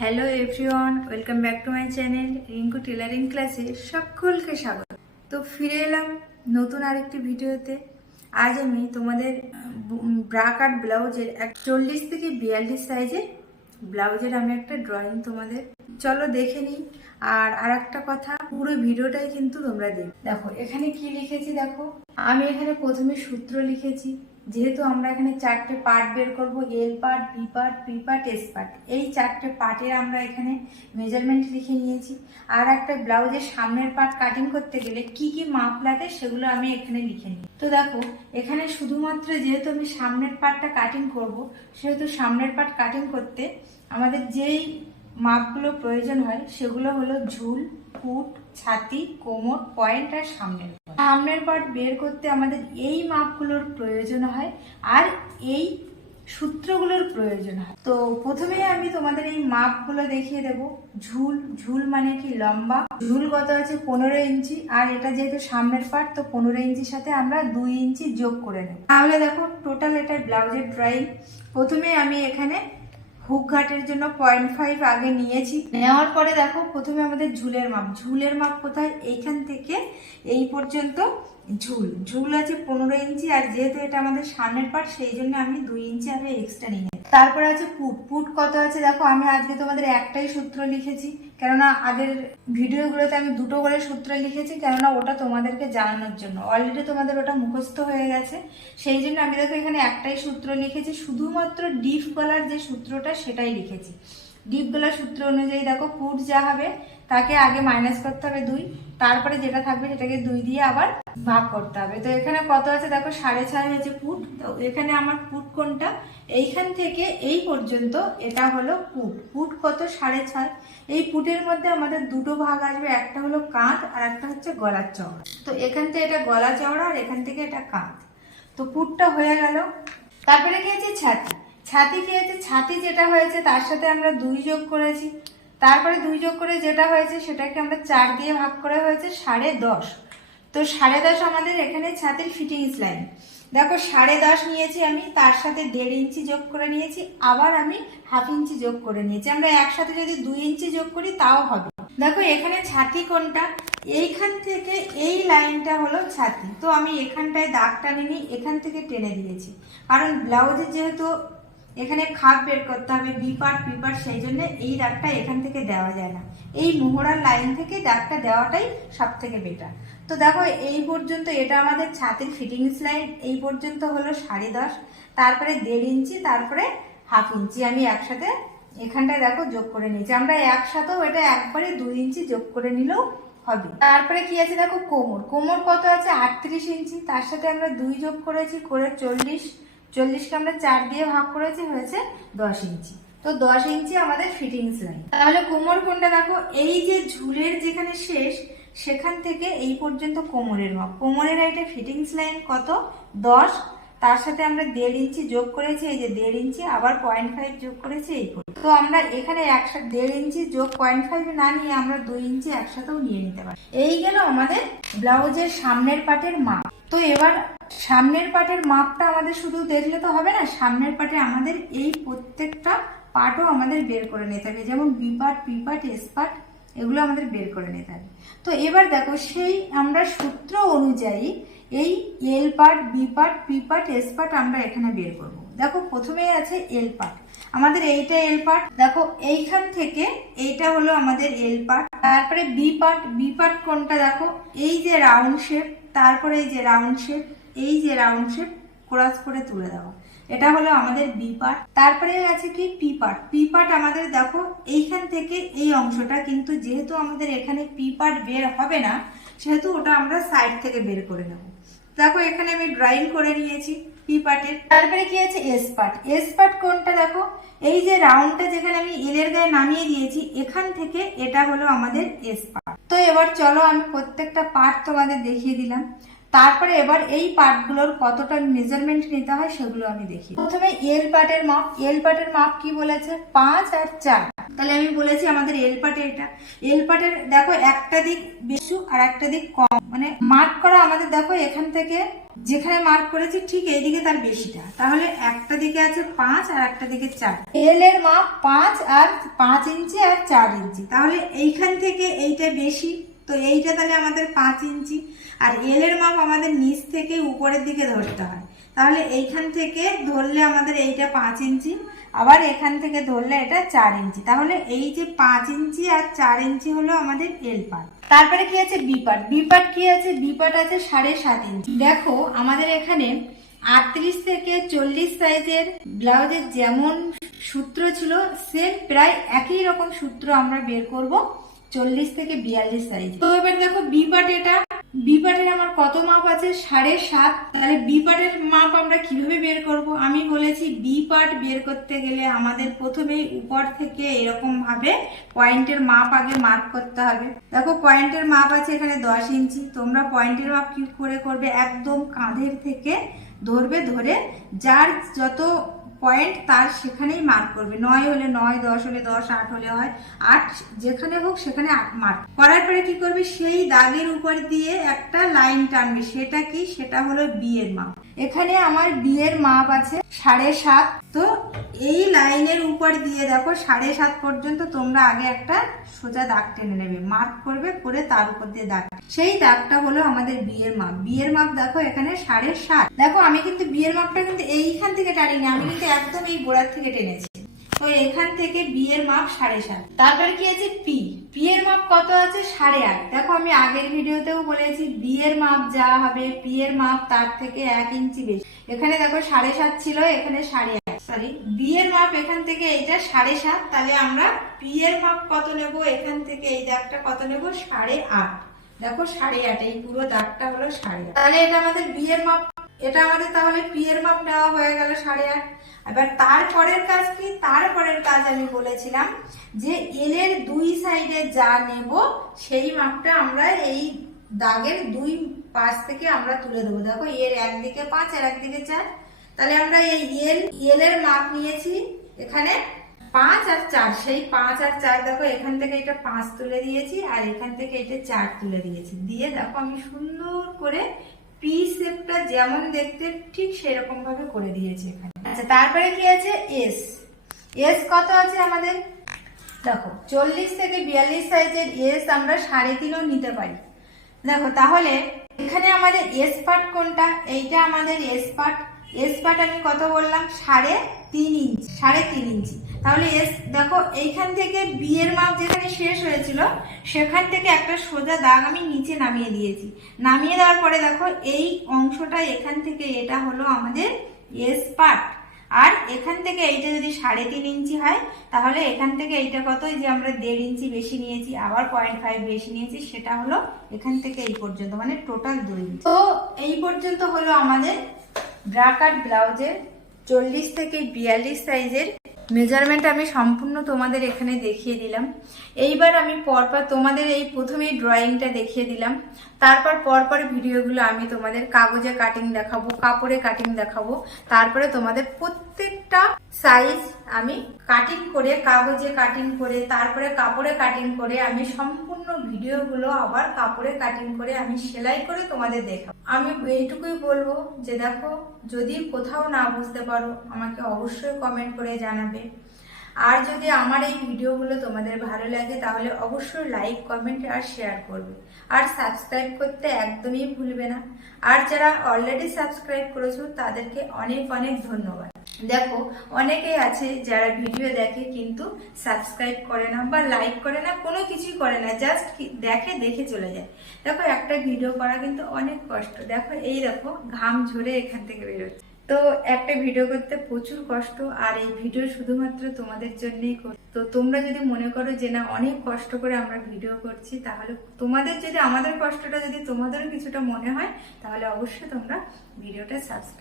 Hello everyone welcome back to my channel Rinku tailoring ক্লাসে সকলকে স্বাগত। তো ফিরে এলাম নতুন আরেকটি ভিডিওতে। আজ আমি তোমাদের ব্রা কাট ব্লাউজের এক চল্লিশ থেকে বিয়াল্লিশ সাইজে ব্লাউজের আমি একটা ড্রয়িং তোমাদের। চলো দেখে নিই। আর আর একটা কথা, পুরো ভিডিওটাই কিন্তু তোমরা দেখ দেখো, এখানে কি লিখেছি দেখো? আমি এখানে প্রথমে সূত্র লিখেছি। যেহেতু আমরা এখানে চারটে পার্ট বের করব L part B part P part S part এই চারটে পার্টের আমরা এখানে মেজারমেন্ট লিখে নিয়েছি। আর একটা ব্লাউজের সামনের পার্ট কাটিং করতে গেলে কি কি মাপ লাগে সেগুলো আমি এখানে লিখে নিই। তো দেখো, এখানে শুধুমাত্র যেহেতু আমি সামনের পার্টটা কাটিং করব, সেহেতু সামনের পার্ট কাটিং করতে আমাদের যেই মাপগুলো প্রয়োজন হয় সেগুলো হলো ঝুল ফুট ছাতি, কোমর, পয়েন্ট আর সামনের সামনের পার্ট বের করতে আমাদের এই মাপগুলোর প্রয়োজন হয় আর এই সূত্রগুলোর প্রয়োজন হয়। তো প্রথমে আমি তোমাদের এই মাপগুলো দেখিয়ে দেব। ঝুল ঝুল মানে কি লম্বা? ঝুল কত আছে? পনেরো ইঞ্চি। আর এটা যেহেতু সামনের পার্ট তো পনেরো ইঞ্চির সাথে আমরা দুই ইঞ্চি যোগ করে নেব। তাহলে দেখো টোটাল এটা ব্লাউজের ড্রয়িং প্রথমে আমি এখানে হুক ঘাটের জন্য পয়েন্ট ফাইভ আগে নিয়েছি। নেওয়ার পরে দেখো, প্রথমে আমাদের ঝুলের মাপ। ঝুলের মাপ কোথায়? এইখান থেকে এই পর্যন্ত ঝুল ঝুল আছে পনেরো ইঞ্চি আর যেহেতু এটা আমাদের সামনের পার্ট সেই জন্য আমি দুই ইঞ্চি আগে এক্সট্রা নিয়ে। তারপরে আছে পুট। পুট কত আছে দেখো, আমি আজকে তোমাদের একটাই সূত্র লিখেছি, কেননা আগের ভিডিওগুলোতে আমি দুটো করে সূত্র লিখেছি, কেননা ওটা তোমাদেরকে জানানোর জন্য। অলরেডি তোমাদের ওটা মুখস্থ হয়ে গেছে, সেই জন্য আমি দেখো এখানে একটাই সূত্র লিখেছি, শুধুমাত্র ডিপ গলার যে সূত্রটা সেটাই লিখেছি। ডিপ গলার সূত্র অনুযায়ী দেখো পুট যা হবে, তাকে আগে মাইনাস করতে হবে দুই, তারপরে যেটা থাকবে সেটাকে দুই দিয়ে আবার ভাগ করতে হবে। তো এখানে কত আছে দেখো? সাড়ে ছয় হয়েছে ফুট তো এখানে আমার ফুট কোনটা? এইখান থেকে এই পর্যন্ত এটা হলো ফুট ফুট কত? সাড়ে ছয়। এই ফুটের মধ্যে আমাদের দুটো ভাগ আসবে, একটা হলো কাঁধ আর একটা হচ্ছে গলার চওড়া। তো এখান থেকে এটা গলা চওড়া আর এখান থেকে এটা কাঁধ। তো পুটটা হয়ে গেল। তারপরে আছে? ছাতি। ছাতি কি আছে ছাতি যেটা হয়েছে তার সাথে আমরা দুই যোগ করেছি। তারপরে দুই যোগ করে যেটা হয়েছে সেটাকে আমরা চার দিয়ে ভাগ করে হয়েছে সাড়ে দশ। তো সাড়ে দশ আমাদের এখানে ছাতির ফিটিংস লাইন দেখো সাড়ে দশ নিয়েছি আমি, তার সাথে দেড় ইঞ্চি যোগ করে নিয়েছি, আবার আমি হাফ ইঞ্চি যোগ করে নিয়েছি। আমরা একসাথে যদি দুই ইঞ্চি যোগ করি তাও হবে। দেখো এখানে ছাতি কোনটা? এইখান থেকে এই লাইনটা হলো ছাতি। তো আমি এখানটায় দাগ টানিনি, এখান থেকে টেনে দিয়েছি। কারণ ব্লাউজে যেহেতু এখানে খাপ বের করতে হবে, বি পার্ট, পি পার্ট, সেই জন্য এই দাগটা এখান থেকে দেওয়া যায় না। এই মোহরার লাইন থেকে দাগটা দেওয়াটাই সব থেকে বেটার তো দেখো, এই পর্যন্ত এটা আমাদের ছাতির ফিটিংস লাইন এই পর্যন্ত হলো সাড়ে দশ, তারপরে দেড় ইঞ্চি, তারপরে হাফ ইঞ্চি। আমি একসাথে এখানটায় দেখো যোগ করে নিয়েছি। আমরা একসাথেও এটা একবারে দুই ইঞ্চি যোগ করে নিলেও হবে। তারপরে কি আছে দেখো, কোমর। কোমর কত আছে? আটত্রিশ ইঞ্চি। তার সাথে আমরা দুই যোগ করেছি, করে চল্লিশ। চল্লিশকে আমরা চার দিয়ে ভাগ করেছি, হয়েছে দশ ইঞ্চি। তো দশ ইঞ্চি আমাদের ফিটিংস লাইন তাহলে কোমর কোনটা দেখো? এই যে ঝুলের যেখানে শেষ, সেখান থেকে এই পর্যন্ত কোমরের মাপ কোমরের এটা ফিটিংস লাইন কত? দশ। তার সাথে আমরা দেড় ইঞ্চি যোগ করেছি, এই যে দেড় ইঞ্চি, আবার পয়েন্ট ফাইভ যোগ করেছি, এই তো আমরা এখানে একসাথে দেড় ইঞ্চি যোগ পয়েন্ট ফাইভ না নিয়ে আমরা দুই ইঞ্চি একসাথেও নিয়ে নিতে পারি। এই গেল আমাদের ব্লাউজের সামনের পাটের মাপ। তো এবার সামনের পাটের মাপটা আমাদের শুধু দেখলে তো হবে না, সামনের পাটে আমাদের এই প্রত্যেকটা পাটও আমাদের বের করে নিতে হবে, যেমন বি পাট পি পাট এস পাট এগুলো আমাদের বের করে নিতে হবে। তো এবার দেখো, সেই আমরা সূত্র অনুযায়ী এই L part B part P part S part আমরা এখানে বের করব। দেখো, প্রথমেই আছে এল পার্ট আমাদের এইটা এল পার্ট দেখো, এইখান থেকে এইটা হলো আমাদের এল পার্ট তারপরে বি পার্ট বি পার্ট কোনটা দেখো, এই যে রাউন্ড শেপ তারপরে এই যে রাউন্ড শেপ এই যে রাউন্ড শেপ ক্রস করে তুলে দেওয়া এটা হলো আমাদের বি পার্ট তারপরে আছে কি? পি পার্ট পি পার্ট আমাদের দেখো, এইখান থেকে এই অংশটা কিন্তু যেহেতু আমাদের এখানে পি পার্ট বের হবে না, সেহেতু ওটা আমরা সাইড থেকে বের করে নেব। দেখো, এখানে আমি ড্রয়িং করে নিয়েছি পি পার্টের তারপরে কি আছে? এস পার্ট এস পার্ট কোনটা দেখো? এই যে রাউন্ডটা যেখানে আমি এলের গায়ে নামিয়ে দিয়েছি, এখান থেকে এটা হলো আমাদের এস পার্ট তো এবার চলো, আমি প্রত্যেকটা পার্ট তোমাদের দেখিয়ে দিলাম। তারপরে এবার এই পার্টগুলোর কতটা মেজারমেন্ট নিতে হয়, সেগুলো আমি দেখি প্রথমে এল পার্টের মাপ এল পার্টের মাপ কি বলেছে? পাঁচ আর চার। তাহলে আমি বলেছি আমাদের এল পার্টে এটা। এল পার্টের দেখো একটা দিক বেশি আর একটা দিক কম। মানে মার্ক করা আমাদের দেখো এখান থেকে যেখানে মার্ক করেছি ঠিক এইদিকে তার বেশিটা। তাহলে একটা দিকে আছে পাঁচ আর একটা দিকে চার। এল এর মাপ পাঁচ আর পাঁচ ইঞ্চি আর চার ইঞ্চি। তাহলে এইখান থেকে এইটা বেশি, তো এইটা তাহলে আমাদের পাঁচ ইঞ্চি। আর এল এর মাপ আমাদের নিচ থেকে উপরের দিকে ধরতে হয়। তাহলে এইখান থেকে ধরলে আমাদের এইটা পাঁচ ইঞ্চি। আবার এখান থেকে ধরলে এটা চার ইঞ্চি। তাহলে এই যে পাঁচ ইঞ্চি আর চার ইঞ্চি হলো আমাদের এল পার্ট তারপরে কি আছে বি পার্ট বি পার্ট কি আছে? বি পার্ট আছে সাড়ে সাত ইঞ্চি। দেখো, আমাদের এখানে আটত্রিশ থেকে চল্লিশ সাইজের ব্লাউজের যেমন সূত্র ছিল সেম প্রায় একই রকম সূত্র আমরা বের করব চল্লিশ থেকে বিয়াল্লিশ সাইজ। তো এবার দেখো বি পার্ট এটা আমার কত মাপ আছে? সাড়ে সাত। তাহলে বি পার্টের মাপ আমরা কীভাবে বের করব? আমি বলেছি বি পার্ট বের করতে গেলে আমাদের প্রথমেই উপর থেকে এরকম ভাবে পয়েন্টের মাপ আগে মার্ক করতে হবে। দেখো পয়েন্টের মাপ আছে এখানে দশ ইঞ্চি। তোমরা পয়েন্টের মাপ কি করে করবে, একদম কাঁধের থেকে ধরবে ধরে। যার যত পয়েন্ট তার সেখানেই মার্ক করবে। নয় হলে নয়, দশ হলে দশ, আট হলে হয়। আট যেখানে হোক সেখানে আট মার্ক করার পরে কি করবে? সেই দাগের উপর দিয়ে একটা লাইন টানবে। সেটা কি? সেটা হলো বিয়ের মাপ। এখানে আমার বিয়ের মাপ আছে সাড়ে সাত। তো এই লাইনের উপর দিয়ে দেখো, সাড়ে সাত পর্যন্ত তোমরা আগে একটা সোজা দাগ টেনে নেবে। মার্ক করবে, করে তার উপর দিয়ে দাগ। সেই দাগটা হলো আমাদের বিয়ের মাপ। বিয়ের মাপ দেখো এখানে সাড়ে সাত। দেখো, আমি কিন্তু বিয়ের মাপটা কিন্তু এইখান থেকে টানিনি। আমি কিন্তু একদম এই গোড়ার থেকে টেনেছি। তো এখান থেকে বিয়ের মাপ সাড়ে সাত। তারপরে কি আছে? পি পি এর মাপ কত আছে? সাড়ে আট। দেখো, আমি আগের ভিডিওতেও বলেছি বিয়ের মাপ যা হবে পি এর মাপ তার থেকে এক ইঞ্চি বেশি। এখানে দেখো, সাড়ে সাত ছিল, এখানে সাড়ে আট। সরি বি এর মাপ এখান থেকে এইটা সাড়ে সাত, তাহলে আমরা পি এর মাপ কত নেব? এখান থেকে এই দাগটা কত নেব? সাড়ে আট। দেখো, সাড়ে আট, এই পুরো দাগটা হলো সাড়ে আট। তাহলে এটা আমাদের বি এর মাপ এটা আমাদের তাহলে পি এর মাপ নেওয়া হয়ে গেল সাড়ে আট। এবার তারপরের কাজ কি? তারপরের কাজ আমি বলেছিলাম যে এল এর দুই সাইডে যা নেব, সেই মাপটা আমরা এই দাগের দুই পাশ থেকে আমরা তুলে দেবো। দেখো, এর একদিকে পাঁচ আর একদিকে চার। তাহলে আমরা এই এল এল এর মাপ নিয়েছি এখানে পাঁচ আর চার। সেই পাঁচ আর চার, দেখো, এখান থেকে এটা পাঁচ তুলে দিয়েছি আর এখান থেকে এটা চার তুলে দিয়েছি। দিয়ে দেখো, আমি সুন্দর করে পি শেপটা যেমন দেখতে ঠিক সেরকম ভাবে করে দিয়েছে এখানে। আচ্ছা তারপরে কি আছে? এস এস কত আছে আমাদের? দেখো, চল্লিশ থেকে বিয়াল্লিশ সাইজের এস আমরা সাড়ে তিনও নিতে পারি। দেখো, তাহলে এখানে আমাদের এস পার্ট কোনটা? এইটা আমাদের এস পার্ট এস আমি কত বললাম? সাড়ে তিন ইঞ্চি, সাড়ে তিন ইঞ্চি। তাহলে এস দেখো, এইখান থেকে বিয়ের মাপ যেখানে শেষ হয়েছিল, সেখান থেকে একটা সোজা দাগ আমি নিচে নামিয়ে দিয়েছি। নামিয়ে দেওয়ার পরে দেখো, এই অংশটা এখান থেকে এটা হলো আমাদের এস আর এখান থেকে এইটা যদি সাড়ে তিন ইঞ্চি হয়, তাহলে এখান থেকে এইটা কত? যে আমরা দেড় ইঞ্চি বেশি নিয়েছি, আবার পয়েন্ট ফাইভ বেশি নিয়েছি, সেটা হলো এখান থেকে এই পর্যন্ত মানে টোটাল দুই ইঞ্চি। তো এই পর্যন্ত হলো আমাদের ব্রাকাট ব্লাউজের চল্লিশ থেকে বিয়াল্লিশ সাইজের মেজারমেন্ট আমি সম্পূর্ণ তোমাদের এখানে দেখিয়ে দিলাম। এইবার আমি পরপর তোমাদের এই প্রথমেই ড্রয়িংটা দেখিয়ে দিলাম। তারপর পরপর ভিডিওগুলো আমি তোমাদের কাগজে কাটিং দেখাবো, কাপড়ে কাটিং দেখাবো। তারপরে তোমাদের প্রত্যেকটা সাইজ আমি কাটিং করে, কাগজে কাটিং করে, তারপরে কাপড়ে কাটিং করে আমি সম্পূর্ণ ভিডিওগুলো আবার কাপড়ে কাটিং করে আমি সেলাই করে তোমাদের দেখাবো। আমি এইটুকুই বলব যে দেখো, যদি কোথাও না বুঝতে পারো, আমাকে অবশ্যই কমেন্ট করে জানাবে। আর যদি আমার এই ভিডিওগুলো তোমাদের ভালো লাগে, তাহলে অবশ্যই লাইক কমেন্ট আর শেয়ার করবে। আর সাবস্ক্রাইব করতে একদমই ভুলবে না। আর যারা অলরেডি সাবস্ক্রাইব করেছ, তাদেরকে অনেক অনেক ধন্যবাদ। দেখো, অনেকেই আছে যারা ভিডিও দেখে কিন্তু সাবস্ক্রাইব করে না বা লাইক করে না, কোনো কিছুই করে না জাস্ট দেখে দেখে চলে যায়। দেখো, একটা ভিডিও করা কিন্তু অনেক কষ্ট। দেখো, এই দেখো, ঘাম ঝরে এখান থেকে বেরোচ্ছে। তো একটা ভিডিও করতে প্রচুর কষ্ট, আর এই ভিডিও শুধুমাত্র তোমাদের জন্যই তো তোমরা যদি মনে করো যে না অনেক কষ্ট করে আমরা ভিডিও করছি, তাহলে তোমাদের যদি, আমাদের কষ্টটা যদি তোমাদেরও কিছুটা মনে হয়, তাহলে অবশ্যই তোমরা ভিডিওটা সাবস্ক্রাইব